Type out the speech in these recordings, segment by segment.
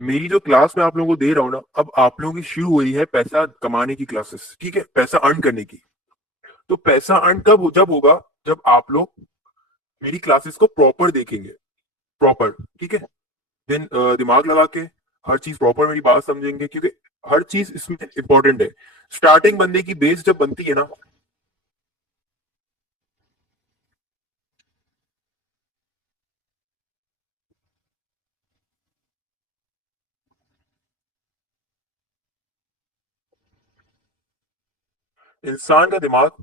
मेरी जो क्लास में आप लोगों को दे रहा हूँ ना, अब आप लोगों की शुरू हुई है पैसा कमाने की क्लासेस, ठीक है, पैसा अर्न करने की। तो पैसा अर्न जब होगा, जब आप लोग मेरी क्लासेस को प्रॉपर देखेंगे, प्रॉपर, ठीक है। देन दिमाग लगा के हर चीज प्रॉपर मेरी बात समझेंगे, क्योंकि हर चीज इसमें इंपॉर्टेंट है। स्टार्टिंग बंदे की बेस जब बनती है ना, इंसान का दिमाग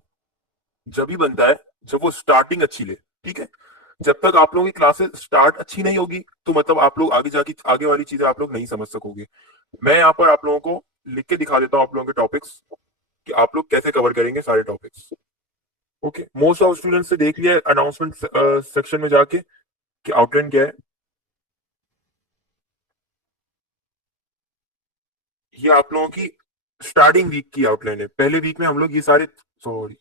जब भी बनता है जब वो स्टार्टिंग अच्छी ले, ठीक है। जब तक आप लोगों की क्लासेस स्टार्ट अच्छी नहीं होगी, तो मतलब आप लोग आगे जाके आगे वाली चीजें आप लोग नहीं समझ सकोगे। मैं यहाँ पर आप लोगों को लिख के दिखा देता हूँ आप लोगों के टॉपिक्स, कि आप लोग कैसे कवर करेंगे सारे topics. Okay, most of students से देख लिया अनाउंसमेंट सेक्शन में जाके कि आउटलाइन क्या है। ये आप लोगों की स्टार्टिंग वीक की आउटलाइन है। पहले वीक में हम लोग ये सारे, सॉरी,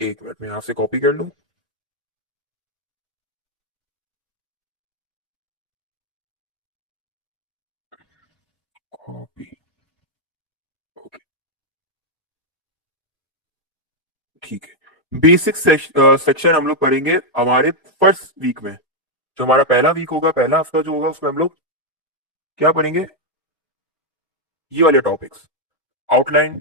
एक मिनट में यहाँ से कॉपी कर लूँ। कॉपी, ओके, ठीक है। बेसिक सेक्शन हम लोग पढ़ेंगे हमारे फर्स्ट वीक में। जो हमारा पहला वीक होगा, पहला हफ्ता जो होगा, उसमें हम लोग क्या पढ़ेंगे, ये वाले topics. Outline,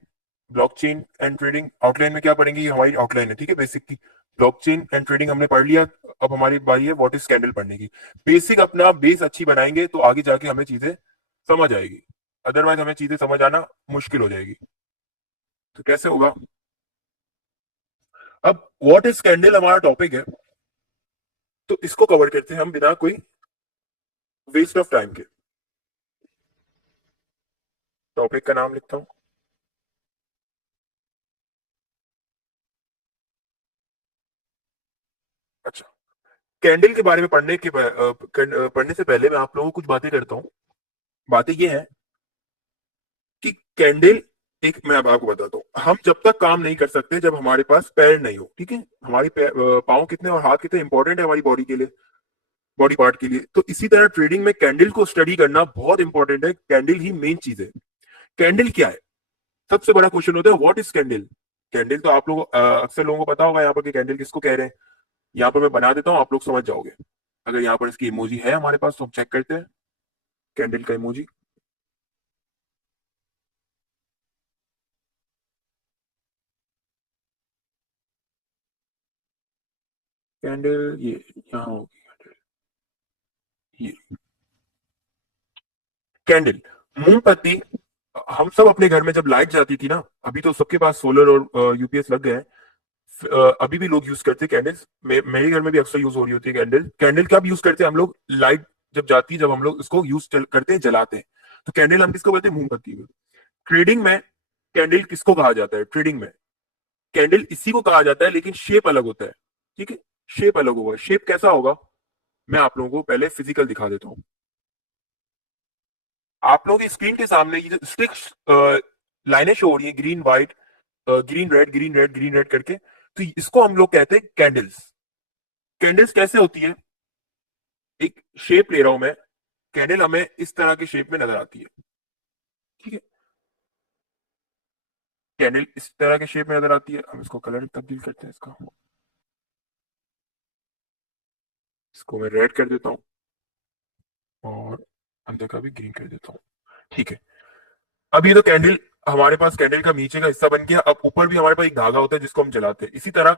blockchain and trading. Outline में क्या पढ़ेंगे, ये हमारी आउटलाइन है, ठीक है, बेसिक की। ब्लॉकचेन एंड ट्रेडिंग हमने पढ़ लिया। अब हमारी बारी है व्हाट इज कैंडल पढ़ने की। बेसिक अपना बेस अच्छी बनाएंगे तो आगे जाके हमें चीजें समझ आएगी। अदरवाइज हमें चीजें समझ आना मुश्किल हो जाएगी। तो कैसे होगा, अब व्हाट इज कैंडल हमारा टॉपिक है, तो इसको कवर करते हैं हम बिना कोई वेस्ट ऑफ टाइम के। टॉपिक का नाम लिखता हूँ। अच्छा, कैंडल के बारे में पढ़ने से पहले मैं आप लोगों को कुछ बातें करता हूँ। बातें ये है कि कैंडल, एक मैं अब आपको बताता हूँ, हम जब तक काम नहीं कर सकते जब हमारे पास पैर नहीं हो, ठीक है। हमारी पाँव कितने और हाथ कितने इंपॉर्टेंट है हमारी बॉडी के लिए, बॉडी पार्ट के लिए। तो इसी तरह ट्रेडिंग में कैंडल को स्टडी करना बहुत इंपॉर्टेंट है। कैंडल ही मेन चीज है। कैंडल क्या है, सबसे बड़ा क्वेश्चन होता है व्हाट इज कैंडल। कैंडल तो आप लोग अक्सर लोगों को पता होगा यहाँ पर कि कैंडल किसको कह रहे हैं। यहाँ पर मैं बना देता हूँ, आप लोग समझ जाओगे। अगर यहाँ पर इसकी इमोजी है हमारे पास, तो हम चेक करते हैं कैंडल का इमोजी। कैंडल ये यहाँ होगी, ये कैंडल, मोमबत्ती। हम सब अपने घर में जब लाइट जाती थी ना, अभी तो सबके पास सोलर और यूपीएस लग गए हैं। अभी भी लोग यूज करते हैं कैंडल्स। मेरे घर में भी अक्सर यूज हो रही होती है कैंडल। कैंडल कब यूज करते हैं हम लोग, लाइट जब जाती है, जब हम लोग इसको यूज करते हैं, जलाते हैं। तो कैंडल हम किसको बोलते हैं, मोमबत्ती में। ट्रेडिंग में कैंडल किसको कहा जाता है, ट्रेडिंग में कैंडल इसी को कहा जाता है, लेकिन शेप अलग होता है, ठीक है। शेप अलग होगा। शेप कैसा होगा, मैं आप लोगों को पहले फिजिकल दिखा देता हूँ। आप लोगों की स्क्रीन के सामने ये जो स्टिक्स लाइनें शो हो रही है, green white, green red, green red, green red करके, तो इसको हम लोग कहते हैं कैंडल्स। कैंडल्स कैसे होती है, एक शेप ले रहा हूं मैं। कैंडल हमें इस तरह के शेप में नजर आती है, ठीक है। कैंडल इस तरह के शेप में नजर आती है। हम इसको कलर तब्दील करते हैं इसका। इसको मैं रेड कर देता हूँ और अंदर का भी ग्रीन कर देता हूँ, ठीक है। अब ये तो कैंडल, हमारे पास कैंडल का नीचे का हिस्सा बन गया। अब ऊपर भी हमारे पास एक धागा होता है जिसको हम जलाते हैं। इसी तरह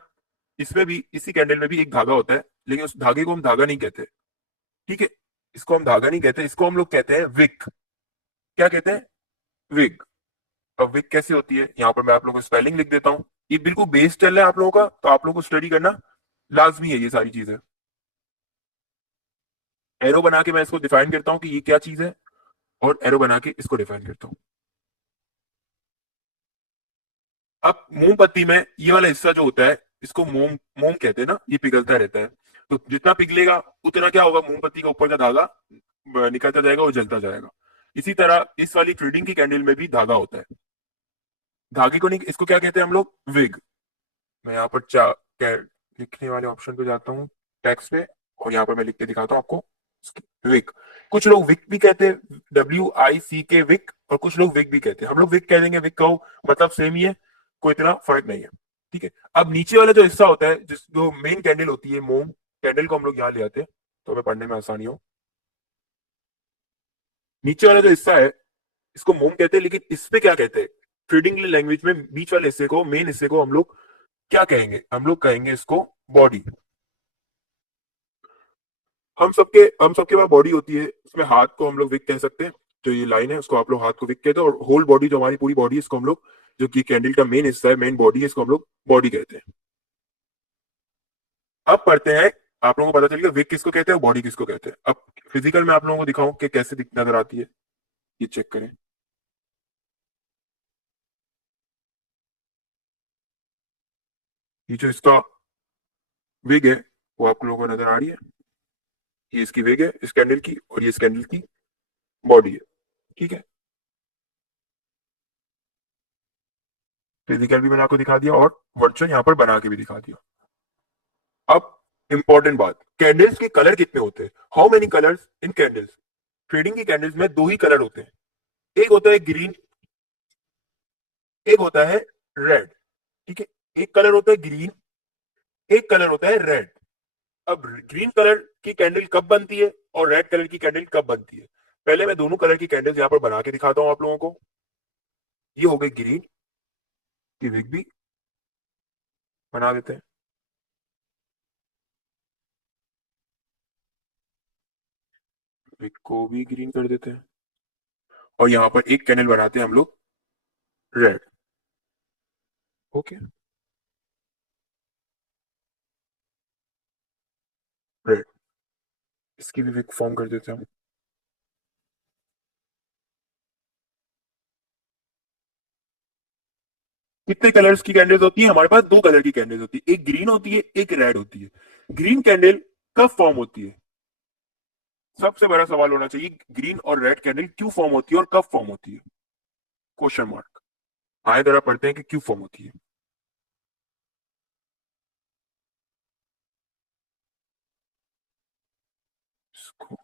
इसमें भी, इसी कैंडल में भी एक धागा होता है, लेकिन उस धागे को हम धागा नहीं कहते, ठीक है। इसको हम धागा नहीं कहते, इसको हम लोग कहते हैं विक। क्या कहते हैं, विक। अब विक कैसे होती है, यहाँ पर मैं आप लोगों को स्पेलिंग लिख देता हूँ। ये बिल्कुल बेस चल रहा है आप लोगों का, तो आप लोगों को स्टडी करना लाजमी है ये सारी चीजें। एरो बना के मैं इसको डिफाइन करता हूँ कि ये क्या चीज है, और एरो बना के इसको डिफाइन करता हूँ। अब मोमबत्ती में ये वाला हिस्सा जो होता है, इसको मोम मोम कहते हैं ना, ये पिघलता रहता है। तो जितना पिघलेगा उतना क्या होगा, मोमबत्ती का ऊपर का धागा निकलता जाएगा और जलता जाएगा। इसी तरह इस वाली ट्रेडिंग की कैंडल में भी धागा होता है। धागे को नहीं, इसको क्या कहते हैं हम लोग, विग। मैं यहाँ पर लिखने वाले ऑप्शन पे जाता हूँ। टेक्स्ट में, और यहाँ पर मैं लिख के दिखाता हूँ आपको, विक। कुछ लोग विक भी कहते हैं, WIC विक, और कुछ लोग विक भी कहते हैं। हम लोग विक कह देंगे, विक का मतलब सेम ही है, कोई इतना फर्क नहीं है। ठीक है, अब नीचे वाला जो हिस्सा होता है, जिस जो मेन कैंडल होती है, मोम कैंडल को हम लोग यहाँ ले आते हैं तो हमें पढ़ने में आसानी हो। नीचे वाला जो हिस्सा है इसको मोम कहते हैं, लेकिन इस पे क्या कहते हैं ट्रेडिंग लैंग्वेज में, बीच वाले हिस्से को, मेन हिस्से को हम लोग क्या कहेंगे, हम लोग कहेंगे इसको बॉडी। हम सबके पास बॉडी होती है, इसमें हाथ को हम लोग विक कह सकते हैं, जो ये लाइन है उसको आप लोग हाथ को विक कहते हैं, और होल बॉडी जो हमारी पूरी बॉडी है इसको हम लोग, जो कि कैंडल का मेन हिस्सा है, मेन बॉडी है, इसको हम लोग बॉडी कहते हैं। अब पढ़ते हैं, आप लोगों को पता चल गया विक किसको कहते हैं, बॉडी किसको कहते हैं। अब फिजिकल में आप लोगों को दिखाऊं कि कैसे नजर आती है, ये चेक करें। ये जो इसका विग है वो आप लोगों को नजर आ रही है, ये इसकी विग है इस कैंडल की, और ये इस कैंडल की बॉडी है। ठीक है, फिजिकल भी मैंने आपको दिखा दिया और वर्चुअल यहाँ पर बना के भी दिखा दिया। अब इंपॉर्टेंट बात, कैंडल्स के कलर कितने होते हैं, how many colours in candles. Trading की कैंडल्स में दो ही कलर होते हैं, एक होता है ग्रीन, एक होता है रेड। ठीक है, एक कलर होता है ग्रीन, एक कलर होता है रेड। अब ग्रीन कलर की कैंडल कब बनती है और रेड कलर की कैंडल कब बनती है, पहले मैं दोनों कलर की कैंडल्स यहाँ पर बना के दिखाता हूँ आप लोगों को। ये हो गई ग्रीन की विग भी बना देते हैं, विग को भी ग्रीन कर देते हैं, और यहाँ पर एक कैंडल बनाते हैं हम लोग रेड। ओके, रेड, इसकी भी विग फॉर्म कर देते हैं हम। कितने कलर्स की कैंडल्स होती है, हमारे पास दो कलर की कैंडल्स होती है, एक ग्रीन होती है एक रेड होती है। ग्रीन कैंडल कब फॉर्म होती है, सबसे बड़ा सवाल होना चाहिए, ग्रीन और रेड कैंडल क्यों फॉर्म होती है और कब फॉर्म होती है, क्वेश्चन मार्क। आए जरा पढ़ते हैं कि क्यों फॉर्म होती है। इसको,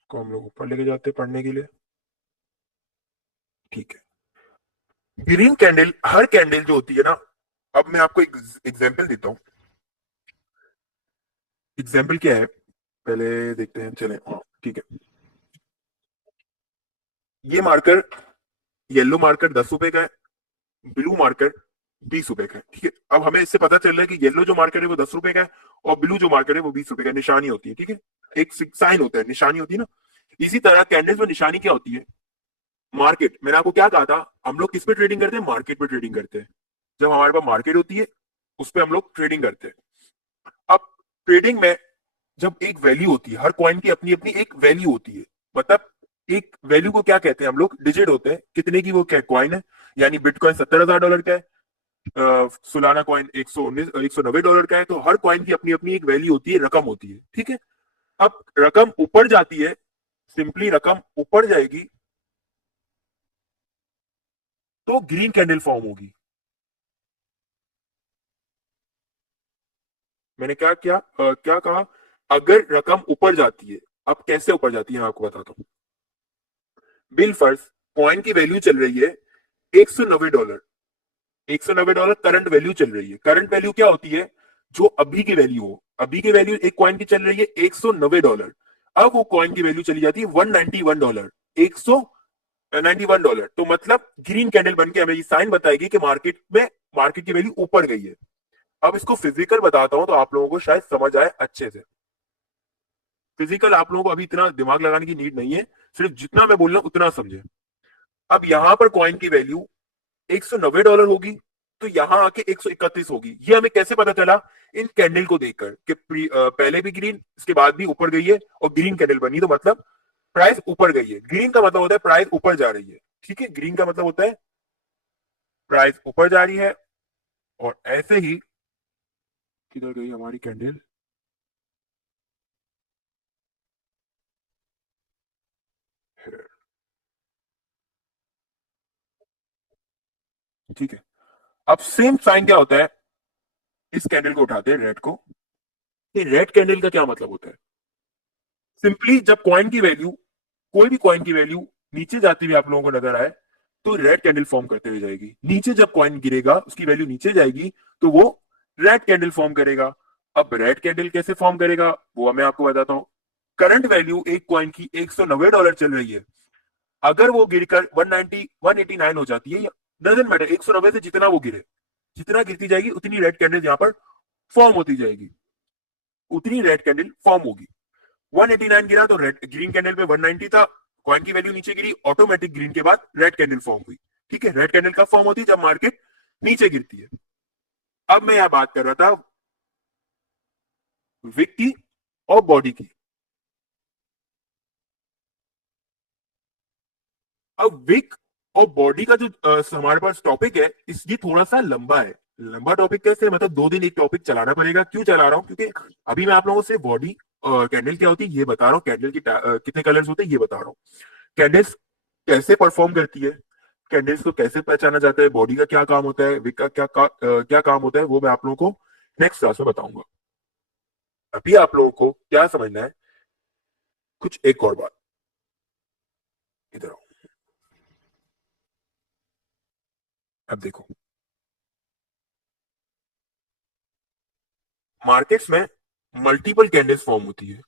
इसको हम लोग ऊपर लेके जाते हैं पढ़ने के लिए। ठीक है, ग्रीन कैंडल, हर कैंडल जो होती है ना, अब मैं आपको एक एग्जांपल देता हूँ। एग्जांपल क्या है, पहले देखते हैं, चले, हाँ ठीक है। ये मार्कर, येलो मार्कर 10 रुपए का है, ब्लू मार्कर 20 रुपए का है। ठीक है, अब हमें इससे पता चल रहा है कि येलो जो मार्कर है वो 10 रुपए का है, और ब्लू जो मार्कर है वो 20 रुपए का, निशानी होती है। ठीक है, एक साइन होता है, निशानी होती है ना। इसी तरह कैंडल्स में निशानी क्या होती है, मार्केट। मैंने आपको क्या कहा था, हम लोग किस पे ट्रेडिंग करते हैं, मार्केट पे ट्रेडिंग करते हैं। जब हमारे पास मार्केट होती है उस पर हम लोग ट्रेडिंग करते हैं। अब ट्रेडिंग में जब एक वैल्यू होती है, हर कॉइन की अपनी अपनी एक वैल्यू होती है, मतलब एक वैल्यू को क्या कहते हैं हम लोग, डिजिट होते हैं, कितने की वो क्या कॉइन है। यानी बिटकॉइन $70,000 का है, सुलाना कॉइन 190 $190 का है, तो हर कॉइन की अपनी अपनी एक वैल्यू होती है, रकम होती है। ठीक है, अब रकम ऊपर जाती है, सिंपली रकम ऊपर जाएगी तो ग्रीन कैंडल फॉर्म होगी। मैंने क्या कहा, अगर रकम ऊपर जाती है, अब कैसे ऊपर जाती है मैं आपको बताता हूँ। बिल फर्ज, कॉइन की वैल्यू चल रही है $190, $190 करंट वैल्यू चल रही है। करंट वैल्यू क्या होती है, जो अभी की वैल्यू हो, अभी की वैल्यू एक कॉइन की चल रही है $190, अब वो कॉइन की वैल्यू चली जाती है $191, $191, तो मतलब ग्रीन कैंडल बन के हमें ये साइन बताएगी कि मार्केट में, मार्केट की वैल्यू ऊपर गई है। अब इसको फिजिकल बताता हूं तो आप लोगों को शायद समझ आए अच्छे से। फिजिकल आप लोगों को अभी इतना दिमाग लगाने की नीड नहीं है, सिर्फ जितना मैं बोल रहा हूं उतना समझे। अब यहां पर कॉइन की वैल्यू $190 होगी, तो यहां आके 131 होगी। ये हमें कैसे पता चला, इन कैंडल को देखकर कि पहले भी ग्रीन, इसके बाद भी ऊपर गई है और ग्रीन कैंडल बनी, तो मतलब प्राइस ऊपर गई है। ग्रीन का मतलब होता है प्राइस ऊपर जा रही है। ठीक है, ग्रीन का मतलब होता है प्राइस ऊपर जा रही है। और ऐसे ही, किधर गई हमारी कैंडल, ठीक है। अब सेम साइन क्या होता है, इस कैंडल को उठाते हैं रेड को, ये रेड कैंडल का क्या मतलब होता है, सिंपली जब कॉइन की वैल्यू, कोई भी कॉइन की वैल्यू नीचे जाती हुई आप लोगों को नजर आए तो रेड कैंडल फॉर्म करते हुए जाएगी, नीचे जब कॉइन गिरेगा उसकी वैल्यू नीचे जाएगी तो वो रेड कैंडल फॉर्म करेगा। अब रेड कैंडल कैसे फॉर्म करेगा वो मैं आपको बताता हूं। करंट वैल्यू एक कॉइन की $190 चल रही है, अगर वो गिरकर 190 189 हो जाती है, डजंट मैटर 190 से जितना वो गिरे, जितना गिरती जाएगी उतनी रेड कैंडल यहां पर फॉर्म होती जाएगी, उतनी रेड कैंडल फॉर्म होगी। 189 गिरा तो रेड ग्रीन कैंडल पे 190 था, कॉइन की वैल्यू नीचे गिरी, ऑटोमेटिक ग्रीन के बाद रेड कैंडल फॉर्म हुई। ठीक है, रेड कैंडल कब फॉर्म होती है, जब मार्केट नीचे गिरती है। अब मैं यहां बात कर रहा था विक की और बॉडी की। अब विक और बॉडी का जो हमारे पास टॉपिक है इस ये थोड़ा सा लंबा है। लंबा टॉपिक कैसे, मतलब 2 दिन एक टॉपिक चलाना पड़ेगा। क्यों चला रहा हूँ, क्योंकि अभी मैं आप लोगों से बॉडी कैंडल क्या होती है ये बता रहा हूँ, कैंडल की कितने कलर्स होते हैं ये बता रहा हूँ, कैंडल्स कैसे परफॉर्म करती है, कैंडल्स को कैसे पहचाना जाता है, बॉडी का क्या काम होता है, विक का क्या काम होता है, वो मैं आप लोगों को नेक्स्ट क्लास में बताऊंगा। अभी आप लोगों को क्या समझना है, कुछ एक और बात, इधर आओ। अब देखो, मार्केट्स में मल्टीपल कैंडल्स फॉर्म होती है।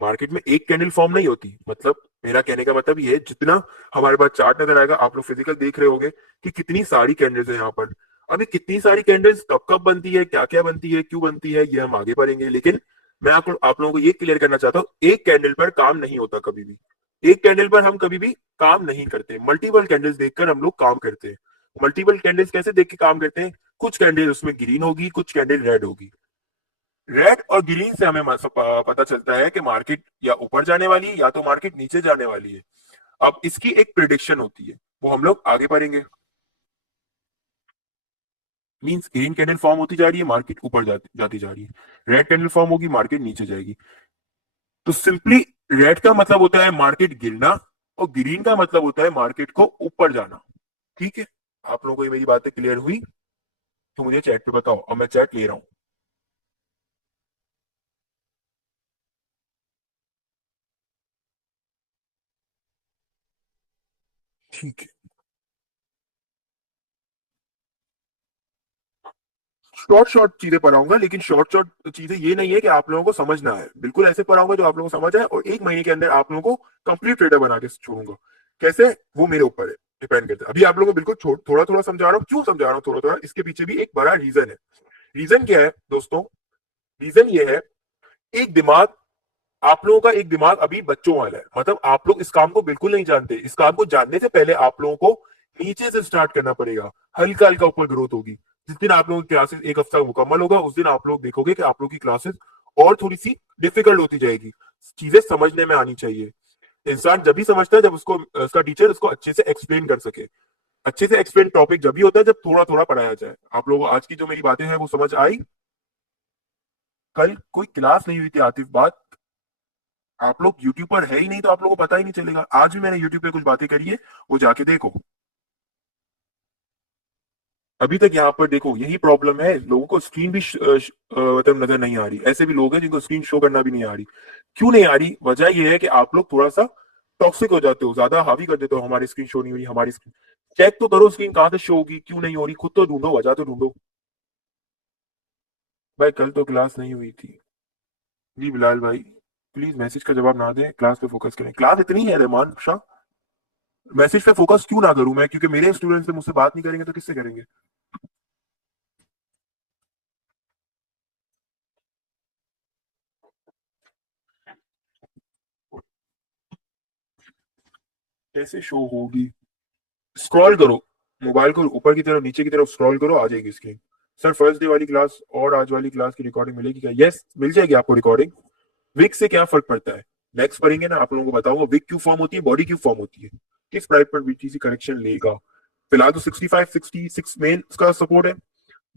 मार्केट में एक कैंडल फॉर्म नहीं होती, मतलब मेरा कहने का मतलब ये है, जितना हमारे पास चार्ट नजर आएगा, आप लोग फिजिकल देख रहे होंगे कि कितनी सारी कैंडल्स है यहाँ पर। अभी कितनी सारी कैंडल्स कब कब बनती है, क्या क्या बनती है, क्यों बनती है, ये हम आगे पढ़ेंगे। लेकिन मैं आपको आप लोगों को ये क्लियर करना चाहता हूँ, एक कैंडल पर काम नहीं होता कभी भी, एक कैंडल पर हम कभी भी काम नहीं करते, मल्टीपल कैंडल्स देखकर हम लोग काम करते हैं। मल्टीपल कैंडल्स कैसे देख के काम करते हैं, कुछ कैंडल उसमें ग्रीन होगी, कुछ कैंडल रेड होगी। रेड और ग्रीन से हमें पता चलता है कि मार्केट या ऊपर जाने वाली है या तो मार्केट नीचे जाने वाली है। अब इसकी एक प्रिडिक्शन होती है, वो हम लोग आगे पढ़ेंगे। मींस ग्रीन कैंडल फॉर्म होती जा रही है, मार्केट ऊपर जाती जा रही है, रेड कैंडल फॉर्म होगी, मार्केट नीचे जाएगी। तो सिंपली रेड का मतलब होता है मार्केट गिरना और ग्रीन का मतलब होता है मार्केट को ऊपर जाना। ठीक है, आप लोगों को ये मेरी बातें क्लियर हुई तो मुझे चैट पे बताओ, और मैं चैट ले रहा हूँ। ठीक है, शॉर्ट शॉर्ट चीजें पढ़ाऊंगा, लेकिन शॉर्ट शॉर्ट चीजें ये नहीं है कि आप लोगों को समझना है, बिल्कुल ऐसे पढ़ाऊंगा जो आप लोगों को समझ आए, और 1 महीने के अंदर आप लोगों को कंप्लीट ट्रेडर बना के छोड़ूंगा। कैसे, वो मेरे ऊपर है, डिपेंड करता है। अभी आप लोगों को बिल्कुल थोड़ा थोड़ा समझा रहा हूँ, क्यों समझा रहा हूँ थोड़ा थोड़ा, इसके पीछे भी एक बड़ा रीजन है। रीजन क्या है दोस्तों, रीजन ये है, एक दिमाग, आप लोगों का एक दिमाग अभी बच्चों वाला है, मतलब आप लोग इस काम को बिल्कुल नहीं जानते। इस काम को जानने से पहले आप लोगों को नीचे से स्टार्ट करना पड़ेगा, हल्का हल्का ऊपर ग्रोथ होगी। जिस दिन आप लोगों की क्लासेस एक हफ्ता मुकम्मल होगा उस दिन आप लोग देखोगे कि आप लोगों की क्लासेस और थोड़ी सी डिफिकल्ट होती जाएगी, चीजें समझने में आनी चाहिए। इंसान जब भी समझता है जब उसको उसका टीचर उसको अच्छे से एक्सप्लेन कर सके। अच्छे से एक्सप्लेन टॉपिक जब भी होता है जब थोड़ा थोड़ा पढ़ाया जाए। आप लोगों को आज की जो मेरी बातें हैं वो समझ आई। कल कोई क्लास नहीं हुई थी आतिफ, बात आप लोग यूट्यूब पर है ही नहीं तो आप लोगों को पता ही नहीं चलेगा। आज भी मैंने यूट्यूब पे कुछ बातें करी है, वो जाके देखो। अभी तक यहाँ पर देखो यही प्रॉब्लम है, लोगों को स्क्रीन भी मतलब नजर नहीं आ रही। ऐसे भी लोग हैं जिनको स्क्रीन शो करना भी नहीं आ रही। क्यों नहीं आ रही, वजह यह है कि आप लोग थोड़ा सा टॉक्सिक हो जाते हो, ज्यादा हावी कर देते हो, हमारी स्क्रीन शो नहीं हो रही, हमारी स्क्रीन चेक तो करो, स्क्रीन कहाँ से शो होगी, क्यों नहीं हो रही, खुद तो ढूंढो, वजह तो ढूंढो। भाई कल तो क्लास नहीं हुई थी। जी बिलाल भाई, प्लीज मैसेज का जवाब ना दें, क्लास पे फोकस करें। क्लास इतनी है रहमान शाह, मैसेज पे फोकस क्यों ना करूं मैं, क्योंकि मेरे स्टूडेंट्स से मुझसे बात नहीं करेंगे तो किससे करेंगे। कैसे शो होगी, स्क्रॉल करो, मोबाइल को ऊपर की तरफ नीचे की तरफ स्क्रॉल करो, आ जाएगी स्क्रीन। सर फर्स्ट डे वाली क्लास और आज वाली क्लास की रिकॉर्डिंग मिलेगी क्या, यस मिल जाएगी आपको रिकॉर्डिंग। विक से क्या फर्क पड़ता है, नेक्स्ट पढ़ेंगे ना, आप लोगों को बताऊंगा विक क्यों फॉर्म होती है, बॉडी क्यों फॉर्म होती है, किस प्राइस पर बीटीसी करेक्शन लेगा। फिलहाल तो 65 66 मेन उसका सपोर्ट है।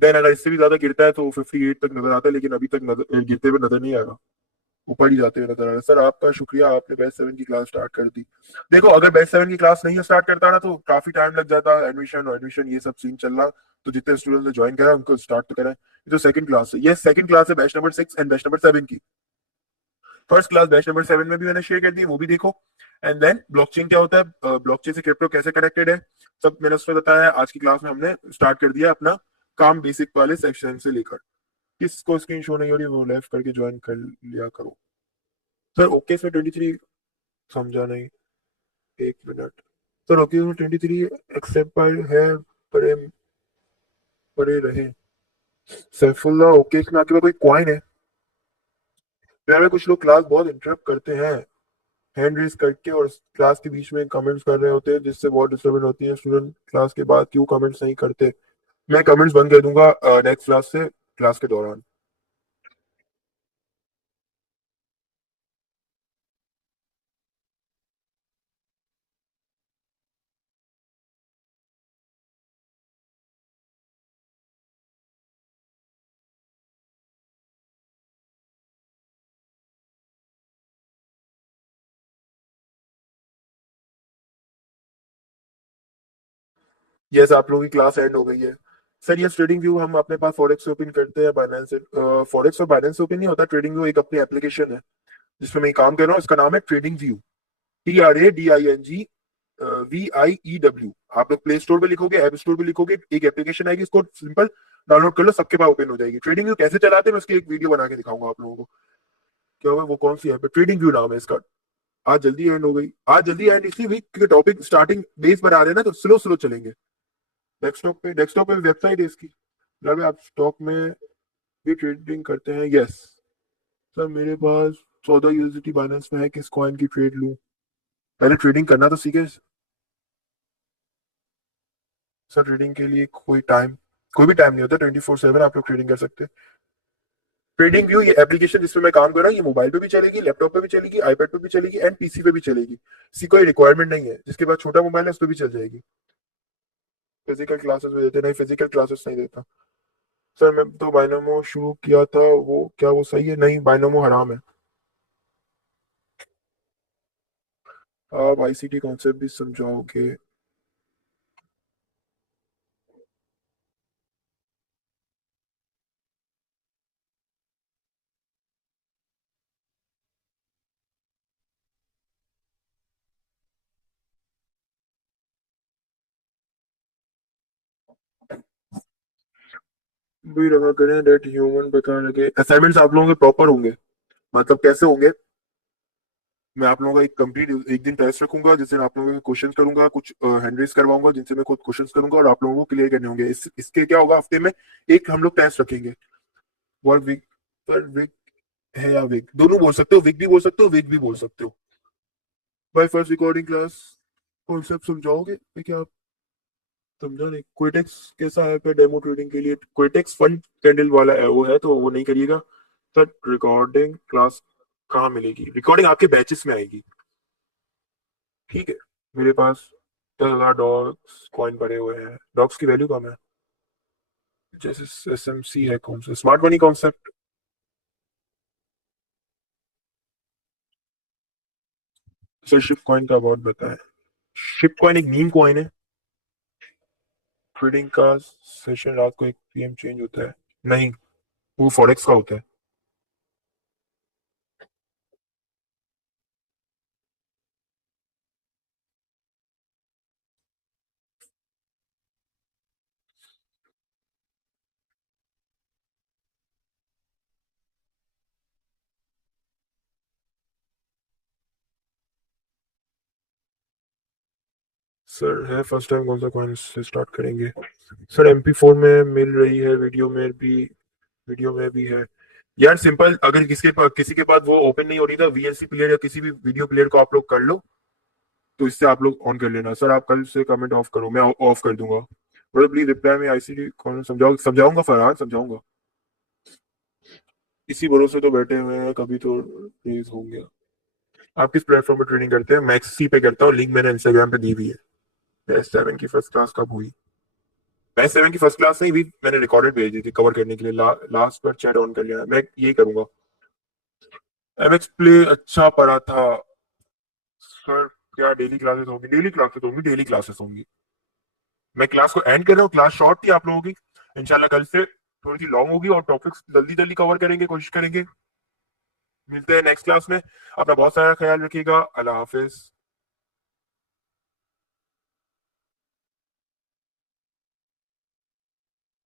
देन अगर इससे भी ज्यादा गिरता है तो 58 तक नजर आता है, लेकिन अभी तक गिरते हुए नजर नहीं आ रहा। ऊपर ही जाते हुए नजर आ रहा है। सर आपका शुक्रिया, आपने बैच 7 की क्लास स्टार्ट कर दी। देखो अगर बैच 7 की क्लास नहीं स्टार्ट करता ना तो काफी टाइम लग जाता, एडमिशन ये सब सीन चल रहा। तो जितने स्टूडेंट ने ज्वाइन करा उनको स्टार्ट तो करा। ये तो सेकंड क्लास है, ये सेकंड क्लास है batch number 6 and batch number 7 की। फर्स्ट क्लास बैच नंबर 7 में भी मैंने शेयर कर दी, वो भी देखो। एंड देन ब्लॉकचेन क्या होता है, ब्लॉकचेन से क्रिप्टो कैसे कनेक्टेड है, सब मैंने उसमें बताया है। आज की क्लास में हमने स्टार्ट कर दिया अपना काम बेसिक वाले सेक्शन से लेकर। किसको स्क्रीन शो नहीं हो रही वो लेफ्ट करके ज्वाइन कर लिया करो। सर ओके सर 23 समझा नहीं, एक minute. Sir okay sir 23 accept है, पड़े पड़े रहे। सैफुल्ला ओके इसमें आपके पास कोई क्वाइन है? यार में कुछ लोग क्लास बहुत इंटरप्ट करते हैं हैंड रेज करके, और क्लास के बीच में कमेंट्स कर रहे होते हैं जिससे बहुत डिस्टर्बेंस होती है। स्टूडेंट क्लास के बाद क्यों कमेंट्स नहीं करते? मैं कमेंट्स बंद कर दूंगा नेक्स्ट क्लास से, क्लास के दौरान। यस आप लोगों की क्लास एंड हो गई है। सर ये ट्रेडिंग व्यू हम अपने पास फॉरेक्स से ओपन करते हैं, बाइनेंस से। फॉरेक्स और बाइनेंस से ओपन नहीं होता, ट्रेडिंग व्यू एक अपनी एप्लीकेशन है जिसमें मैं काम कर रहा हूँ, इसका नाम है ट्रेडिंग व्यू। TRADING VIEW। आप लोग प्ले स्टोर पे लिखोगे, ऐप स्टोर पे लिखोगे, एक एप्लीकेशन आएगी, इसको सिंपल डाउनलोड कर लो, सबके पास ओपन हो जाएगी। ट्रेडिंग व्यू कैसे चलाते हैं मैं उसकी एक वीडियो बना के दिखाऊंगा आप लोगों को। क्या होगा, वो कौन सी ऐप है, ट्रेडिंग व्यू नाम है इसका। आज जल्दी एंड हो गई, आज जल्दी एंड इसलिए हुई क्योंकि टॉपिक स्टार्टिंग बेस बना रहे हैं ना, तो स्लो स्लो चलेंगे। डेस्कटॉप पे वेबसाइट है इसकी। मतलब आप स्टॉक में भी ट्रेडिंग करते हैं? यस सर मेरे पास 14 USDT बाइनेंस में है, किस कॉइन की ट्रेड लूं? पहले ट्रेडिंग करना तो सीखे। सर ट्रेडिंग के लिए कोई भी टाइम नहीं होता, 24/7 आप लोग ट्रेडिंग कर सकते हैं। ट्रेडिंग व्यू ये एप्लीकेशन जिसमें मैं काम कर रहा हूँ, ये मोबाइल पे भी चलेगी, लैपटॉप पे भी चलेगी, आईपैड पे भी चलेगी एंड पीसी पे भी चलेगी। इसकी कोई रिक्वायरमेंट नहीं है, जिसके पास छोटा मोबाइल है उस पर भी चल जाएगी। फिजिकल क्लासेस में देते नहीं, फिजिकल क्लासेस नहीं देता। सर मैं तो बायनोमो शुरू किया था, वो क्या वो सही है? नहीं बायनोमो हराम है। आप आईसीटी कॉन्सेप्ट भी समझाओगे? भी रहा करें डेट ह्यूमन बता लगे। असाइनमेंट्स आप लोगों के प्रॉपर होंगे, मतलब कैसे होंगे? मैं आप लोगों का एक कंप्लीट एक दिन टेस्ट रखूंगा जिस दिन आप लोगों के क्वेश्चन करूंगा, कुछ हैंडरीज करवाऊंगा जिनसे मैं खुद क्वेश्चन करूंगा, और आप लोगों को क्लियर करने होंगे। इसके क्या होगा, हफ्ते में एक हम लोग टेस्ट रखेंगे। वर्क वीक पर वीक है या वीक दोनों बोल सकते हो, वीक भी बोल सकते हो, वीक भी बोल सकते हो। By first recording class concept समझाओगे? क्या आप समझा नहीं? क्विटेक्स कैसा है पे डेमो ट्रेडिंग के लिए? क्विटेक्स फंड कैंडल वाला है, वो है तो वो नहीं करिएगा। सर रिकॉर्डिंग क्लास कहाँ मिलेगी? रिकॉर्डिंग आपके बैचेस में आएगी, ठीक है। मेरे पास 10,000 डॉग्स कॉइन पड़े हुए हैं। डॉग्स की वैल्यू कम है। जैसे SMC है, कौन सा smart money concept? Sir ship coin का बहुत बताएं। शिप कॉइन एक मीम कॉइन है। ट्रेडिंग का सेशन रात को 1 PM चेंज होता है? नहीं, वो फॉरेक्स का होता है। सर है फर्स्ट टाइम, कौन सा कॉइन से स्टार्ट करेंगे? सर MP4 में मिल रही है, वीडियो में भी है। यार सिंपल, अगर किसी के पास वो ओपन नहीं हो रही था VLC प्लेयर या किसी भी वीडियो प्लेयर को आप लोग कर लो, तो इससे आप लोग ऑन कर लेना। सर आप कल से कमेंट ऑफ करो, मैं ऑफ कर दूंगा। मतलब प्लीज रिप्लाई में ICT कौन समझाऊंगा फरहान, समझाऊंगा। इसी भरोसे तो बैठे हुए हैं, कभी तो रिलीज होंगे। आप किस प्लेटफॉर्म पे ट्रेनिंग करते हैं? मैक्सी पे करता हूँ, लिंक मैंने इंस्टाग्राम पे दी हुई है। बैच 7 की फर्स्ट क्लास कब हुई? बैच 7 की फर्स्ट क्लास नहीं हुई, मैंने रिकॉर्डेड भेज दी थी कवर करने के लिए। लास्ट पर चैट ऑन कर लिया, मैं यही करूंगा। एमएक्स प्ले अच्छा पढ़ा था सर। क्या डेली क्लासेस होंगी? डेली क्लासेस होंगी, डेली क्लासेस होंगी। मैं क्लास को एंड कर रहा हूँ, क्लास शॉर्ट थी आप लोगों की। इंशाल्लाह कल से थोड़ी सी लॉन्ग होगी और टॉपिक्स जल्दी जल्दी कवर करेंगे, कोशिश करेंगे। मिलते हैं नेक्स्ट क्लास में। अपना बहुत सारा ख्याल रखिएगा। अल्लाह हाफिज।